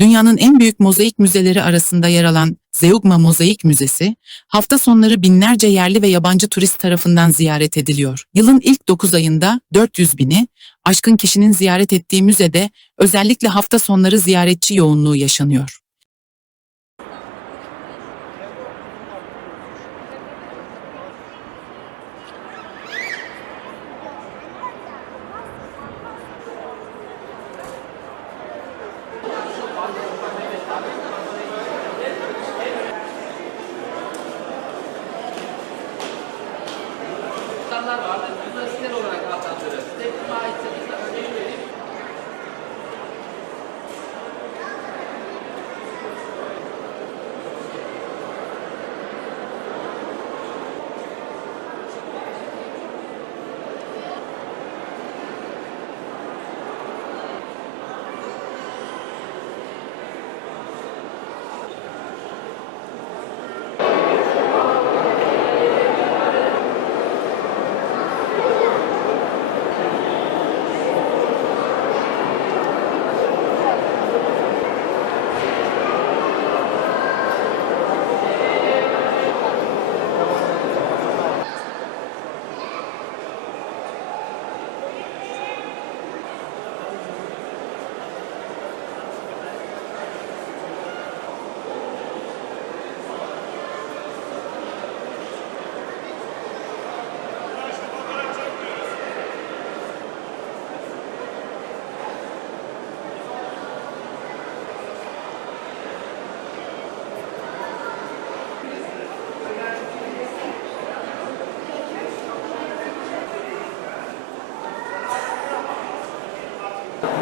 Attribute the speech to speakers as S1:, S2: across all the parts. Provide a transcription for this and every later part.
S1: Dünyanın en büyük mozaik müzeleri arasında yer alan Zeugma Mozaik Müzesi, hafta sonları binlerce yerli ve yabancı turist tarafından ziyaret ediliyor. Yılın ilk 9 ayında 400 bini, aşkın kişinin ziyaret ettiği müzede özellikle hafta sonları ziyaretçi yoğunluğu yaşanıyor.
S2: İnsanlar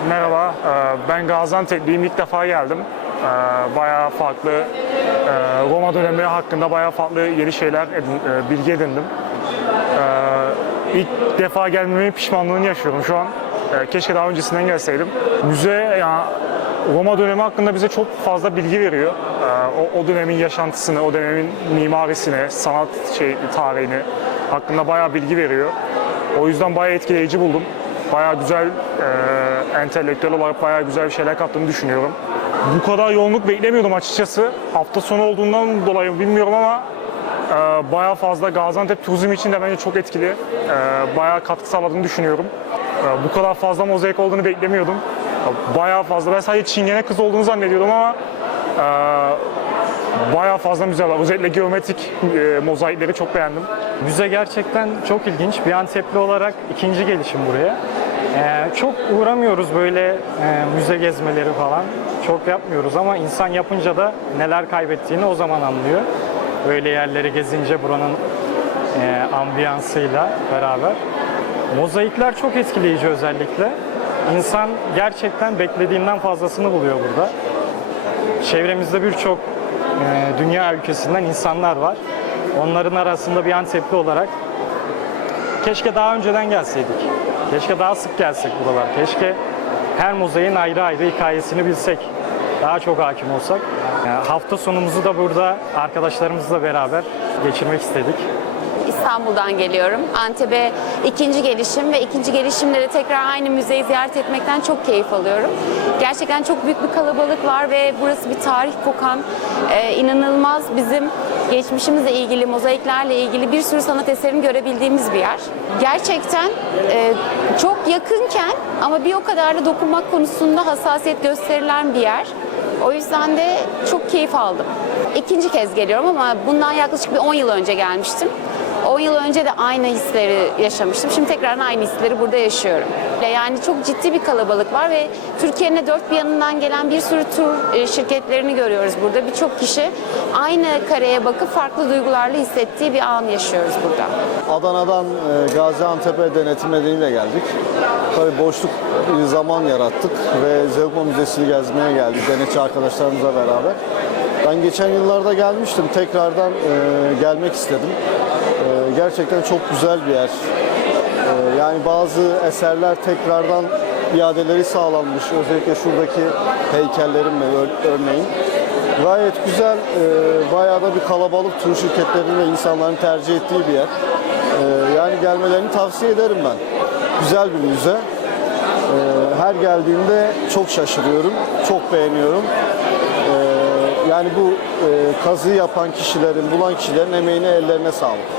S3: Merhaba, e, ben Gaziantep'liyim. İlk defa geldim. E, Bayağı farklı, e, Roma dönemi hakkında bayağı farklı yeni şeyler, bilgi edindim. İlk defa gelmemenin pişmanlığını yaşıyorum şu an. Keşke daha öncesinden gelseydim. Müze, yani Roma dönemi hakkında bize çok fazla bilgi veriyor. O, o dönemin yaşantısını, o dönemin mimarisini, sanat şey, tarihini hakkında bayağı bilgi veriyor. O yüzden bayağı etkileyici buldum. Bayağı güzel, e, entelektüel olarak bayağı güzel bir şeyler kattığını düşünüyorum. Bu kadar yoğunluk beklemiyordum açıkçası. Hafta sonu olduğundan dolayı bilmiyorum ama e, bayağı fazla Gaziantep turizm için de bence çok etkili. E, bayağı katkı sağladığını düşünüyorum. E, bu kadar fazla mozaik olduğunu beklemiyordum. E, Bayağı fazla. Ben sadece Çingene kız olduğunu zannediyordum ama e, bayağı fazla müze var. Özellikle geometrik e, mozaikleri çok beğendim.
S4: Müze gerçekten çok ilginç. Bir Antepli olarak ikinci gelişim buraya. Ee, çok uğramıyoruz böyle e, müze gezmeleri falan. Çok yapmıyoruz ama insan yapınca da neler kaybettiğini o zaman anlıyor. Böyle yerleri gezince buranın e, ambiyansıyla beraber. Mozaikler çok etkileyici özellikle. İnsan gerçekten beklediğinden fazlasını buluyor burada. Çevremizde birçok dünya ülkesinden insanlar var. Onların arasında bir Antepli olarak keşke daha önceden gelseydik. Keşke daha sık gelsek buralar. Keşke her mozaiğin ayrı ayrı hikayesini bilsek. Daha çok hakim olsak. E, hafta sonumuzu da burada arkadaşlarımızla beraber geçirmek istedik.
S5: İstanbul'dan geliyorum. Antep'e ikinci gelişim ve ikinci gelişimleri tekrar aynı müzeyi ziyaret etmekten çok keyif alıyorum. Gerçekten çok büyük bir kalabalık var ve burası bir tarih kokan, e, inanılmaz bizim geçmişimizle ilgili, mozaiklerle ilgili bir sürü sanat eserini görebildiğimiz bir yer. Gerçekten e, çok yakınken ama bir o kadar da dokunmak konusunda hassasiyet gösterilen bir yer. O yüzden de çok keyif aldım. İkinci kez geliyorum ama bundan yaklaşık bir 10 yıl önce gelmiştim. 10 yıl önce de aynı hisleri yaşamıştım. Şimdi tekrar aynı hisleri burada yaşıyorum. Yani çok ciddi bir kalabalık var ve Türkiye'nin dört bir yanından gelen bir sürü tur e, şirketlerini görüyoruz burada. Birçok kişi aynı kareye bakıp farklı duygularla hissettiği bir an yaşıyoruz burada.
S6: Adana'dan e, Gaziantep'e denetim nedeniyle geldik. Tabii boşluk bir zaman yarattık ve Zeugma Müzesi'ni gezmeye geldik denetçi arkadaşlarımızla beraber. Ben geçen yıllarda gelmiştim. Tekrardan e, gelmek istedim. E, gerçekten çok güzel bir yer. E, yani bazı eserler tekrardan iadeleri sağlanmış. Özellikle şuradaki heykellerin örneğin. Gayet güzel, e, bayağı da bir kalabalık tur şirketlerinin ve insanların tercih ettiği bir yer. E, yani gelmelerini tavsiye ederim ben. Güzel bir müze. E, her geldiğimde çok şaşırıyorum. çok beğeniyorum. Ee, yani bu e, kazıyı yapan kişilerin, bulan kişilerin emeğine, ellerine sağlık.